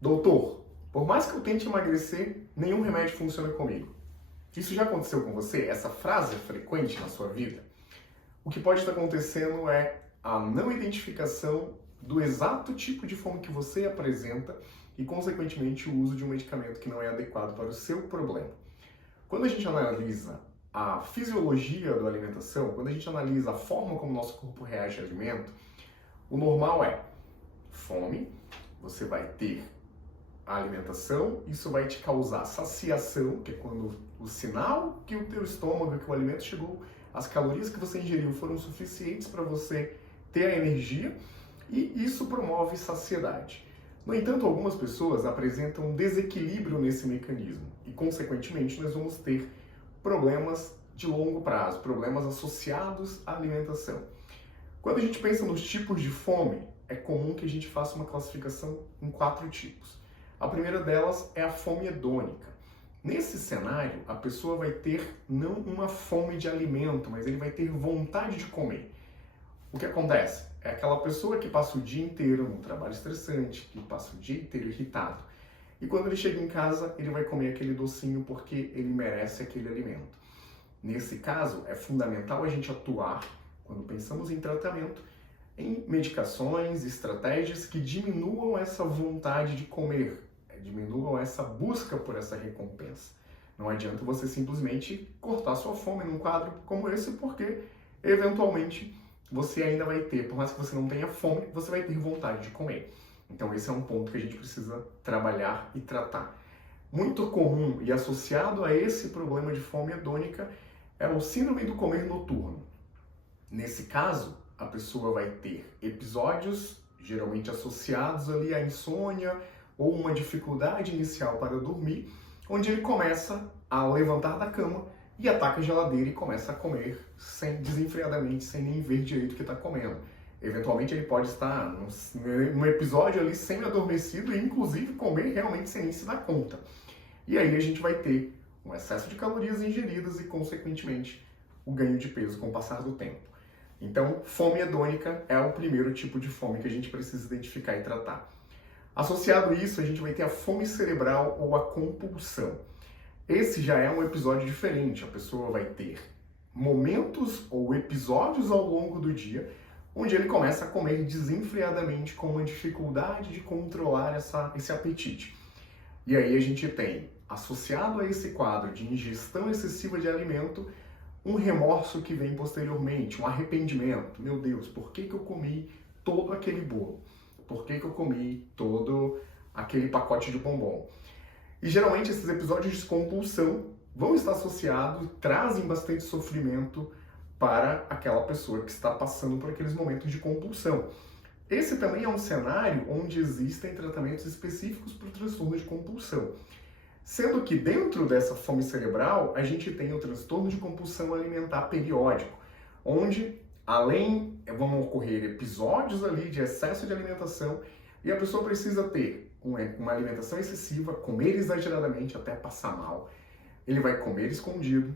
Doutor, por mais que eu tente emagrecer, nenhum remédio funciona comigo. Isso já aconteceu com você? Essa frase é frequente na sua vida? O que pode estar acontecendo é a não identificação do exato tipo de fome que você apresenta e, consequentemente, o uso de um medicamento que não é adequado para o seu problema. Quando a gente analisa a fisiologia da alimentação, quando a gente analisa a forma como o nosso corpo reage ao alimento, o normal é fome, você vai ter a alimentação, isso vai te causar saciação, que é quando o sinal que o teu estômago, que o alimento chegou, as calorias que você ingeriu foram suficientes para você ter a energia, e isso promove saciedade. No entanto, algumas pessoas apresentam um desequilíbrio nesse mecanismo e, consequentemente, nós vamos ter problemas de longo prazo, problemas associados à alimentação. Quando a gente pensa nos tipos de fome, é comum que a gente faça uma classificação em 4 tipos. A primeira delas é a fome hedônica. Nesse cenário, a pessoa vai ter não uma fome de alimento, mas ele vai ter vontade de comer. O que acontece? É aquela pessoa que passa o dia inteiro num trabalho estressante, que passa o dia inteiro irritado. E quando ele chega em casa, ele vai comer aquele docinho porque ele merece aquele alimento. Nesse caso, é fundamental a gente atuar, quando pensamos em tratamento, em medicações, estratégias que diminuam essa vontade de comer, diminuam essa busca por essa recompensa. Não adianta você simplesmente cortar sua fome num quadro como esse, porque eventualmente você ainda vai ter, por mais que você não tenha fome, você vai ter vontade de comer. Então esse é um ponto que a gente precisa trabalhar e tratar. Muito comum e associado a esse problema de fome hedônica é o síndrome do comer noturno. Nesse caso, a pessoa vai ter episódios geralmente associados ali à insônia ou uma dificuldade inicial para dormir, onde ele começa a levantar da cama e ataca a geladeira e começa a comer desenfreadamente, sem nem ver direito o que está comendo. Eventualmente ele pode estar num episódio ali semi-adormecido e inclusive comer realmente sem nem se dar conta. E aí a gente vai ter um excesso de calorias ingeridas e, consequentemente, o ganho de peso com o passar do tempo. Então, fome hedônica é o primeiro tipo de fome que a gente precisa identificar e tratar. Associado a isso, a gente vai ter a fome cerebral ou a compulsão. Esse já é um episódio diferente. A pessoa vai ter momentos ou episódios ao longo do dia onde ele começa a comer desenfreadamente com uma dificuldade de controlar esse apetite. E aí a gente tem, associado a esse quadro de ingestão excessiva de alimento, um remorso que vem posteriormente, um arrependimento. Meu Deus, por que eu comi todo aquele bolo? Por que eu comi todo aquele pacote de bombom? E geralmente esses episódios de compulsão vão estar associados, trazem bastante sofrimento para aquela pessoa que está passando por aqueles momentos de compulsão. Esse também é um cenário onde existem tratamentos específicos para o transtorno de compulsão. Sendo que dentro dessa fome cerebral, a gente tem o transtorno de compulsão alimentar periódico, onde vão ocorrer episódios ali de excesso de alimentação e a pessoa precisa ter uma alimentação excessiva, comer exageradamente até passar mal. Ele vai comer escondido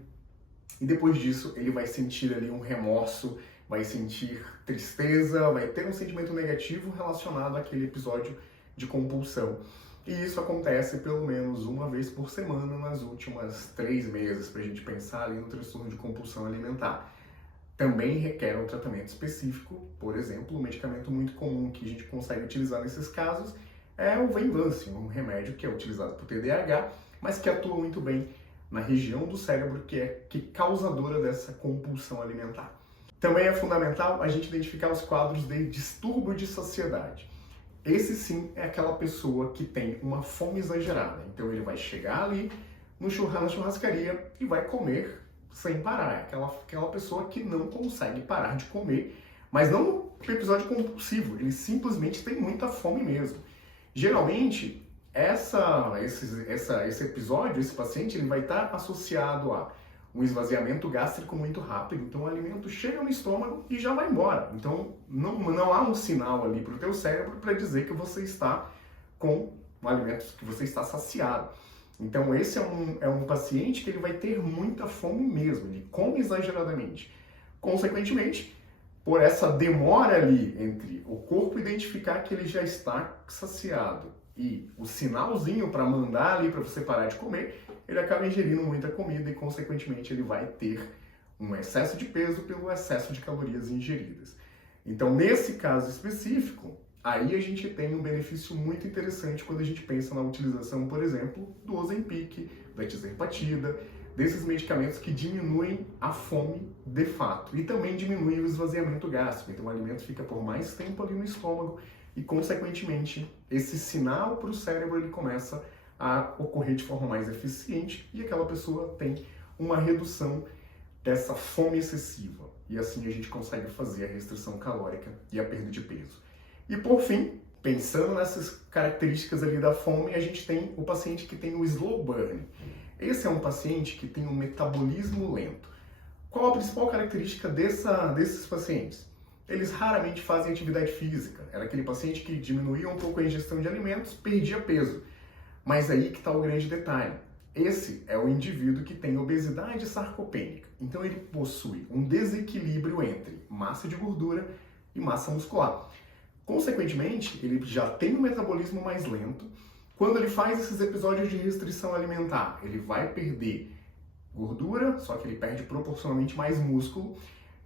e depois disso ele vai sentir ali um remorso, vai sentir tristeza, vai ter um sentimento negativo relacionado àquele episódio de compulsão. E isso acontece pelo menos uma vez por semana nas últimas 3 meses, para a gente pensar ali no transtorno de compulsão alimentar. Também requer um tratamento específico, por exemplo, um medicamento muito comum que a gente consegue utilizar nesses casos é o Venlafaxine, um remédio que é utilizado por TDAH, mas que atua muito bem na região do cérebro que é causadora dessa compulsão alimentar. Também é fundamental a gente identificar os quadros de distúrbio de saciedade. Esse sim é aquela pessoa que tem uma fome exagerada. Então ele vai chegar ali na churrascaria e vai comer sem parar. É aquela pessoa que não consegue parar de comer, mas não no episódio compulsivo, ele simplesmente tem muita fome mesmo. Geralmente, esse episódio, esse paciente, ele vai estar associado a um esvaziamento gástrico muito rápido, então o alimento chega no estômago e já vai embora. Então não há um sinal ali para o teu cérebro para dizer que você está com um alimento, que você está saciado. Então esse é um paciente que ele vai ter muita fome mesmo, ele come exageradamente. Consequentemente, por essa demora ali entre o corpo identificar que ele já está saciado e o sinalzinho para mandar ali para você parar de comer, ele acaba ingerindo muita comida e, consequentemente, ele vai ter um excesso de peso pelo excesso de calorias ingeridas. Então, nesse caso específico, aí a gente tem um benefício muito interessante quando a gente pensa na utilização, por exemplo, do Ozempic, da tirzepatida, desses medicamentos que diminuem a fome de fato e também diminuem o esvaziamento gástrico. Então o alimento fica por mais tempo ali no estômago e, consequentemente, esse sinal para o cérebro ele começa a ocorrer de forma mais eficiente e aquela pessoa tem uma redução dessa fome excessiva. E assim a gente consegue fazer a restrição calórica e a perda de peso. E por fim, pensando nessas características ali da fome, a gente tem o paciente que tem o slow burn. Esse é um paciente que tem um metabolismo lento. Qual a principal característica desses pacientes? Eles raramente fazem atividade física. Era aquele paciente que diminuía um pouco a ingestão de alimentos, perdia peso. Mas aí que está o grande detalhe. Esse é o indivíduo que tem obesidade sarcopênica. Então ele possui um desequilíbrio entre massa de gordura e massa muscular. Consequentemente, ele já tem um metabolismo mais lento. Quando ele faz esses episódios de restrição alimentar, ele vai perder gordura, só que ele perde proporcionalmente mais músculo.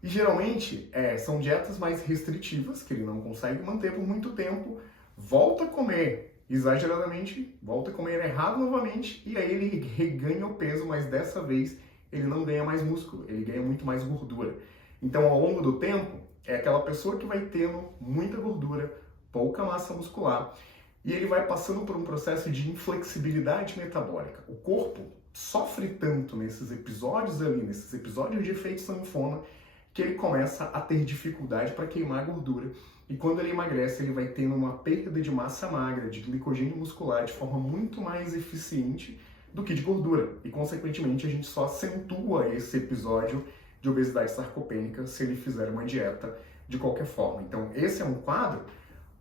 E geralmente são dietas mais restritivas, que ele não consegue manter por muito tempo, volta a comer exageradamente, volta a comer errado novamente, e aí ele reganha o peso, mas dessa vez ele não ganha mais músculo, ele ganha muito mais gordura. Então, ao longo do tempo, é aquela pessoa que vai tendo muita gordura, pouca massa muscular, e ele vai passando por um processo de inflexibilidade metabólica. O corpo sofre tanto nesses episódios de efeito sanfona, que ele começa a ter dificuldade para queimar gordura. E quando ele emagrece, ele vai tendo uma perda de massa magra, de glicogênio muscular, de forma muito mais eficiente do que de gordura. E, consequentemente, a gente só acentua esse episódio de obesidade sarcopênica se ele fizer uma dieta de qualquer forma. Então, esse é um quadro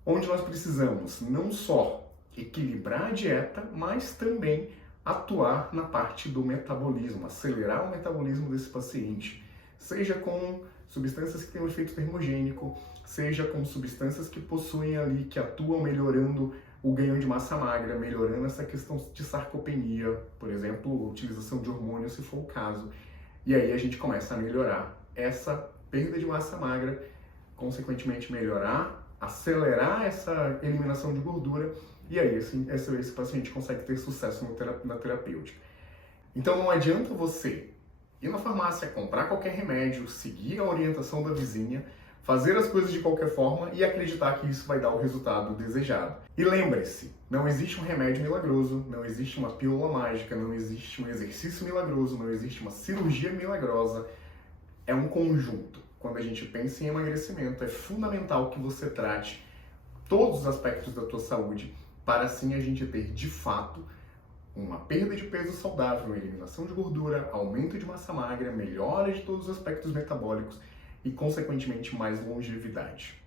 onde nós precisamos não só equilibrar a dieta, mas também atuar na parte do metabolismo, acelerar o metabolismo desse paciente, seja com substâncias que têm um efeito termogênico, seja com substâncias que possuem ali, que atuam melhorando o ganho de massa magra, melhorando essa questão de sarcopenia, por exemplo, utilização de hormônios, se for o caso. E aí a gente começa a melhorar essa perda de massa magra, consequentemente melhorar, acelerar essa eliminação de gordura, e aí esse paciente consegue ter sucesso na terapêutica. Então não adianta você ir na farmácia, comprar qualquer remédio, seguir a orientação da vizinha, fazer as coisas de qualquer forma e acreditar que isso vai dar o resultado desejado. E lembre-se, não existe um remédio milagroso, não existe uma pílula mágica, não existe um exercício milagroso, não existe uma cirurgia milagrosa. É um conjunto. Quando a gente pensa em emagrecimento, é fundamental que você trate todos os aspectos da tua saúde para assim a gente ter, de fato, uma perda de peso saudável, eliminação de gordura, aumento de massa magra, melhora de todos os aspectos metabólicos e, consequentemente, mais longevidade.